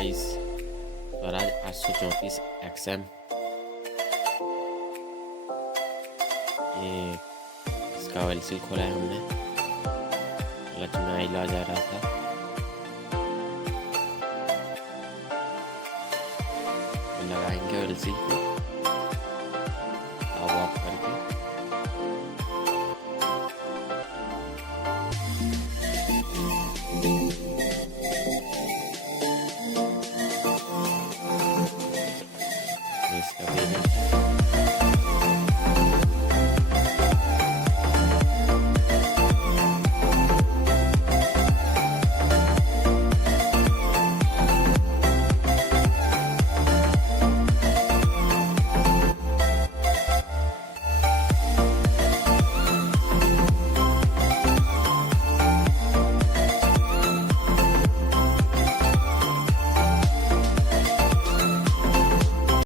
Guys, Swaraj 834 XM. ये इसका oil seal खोला है हमने, क्लच में ऑयल आ जा रहा था। लगाएंगे ऑयल सील को।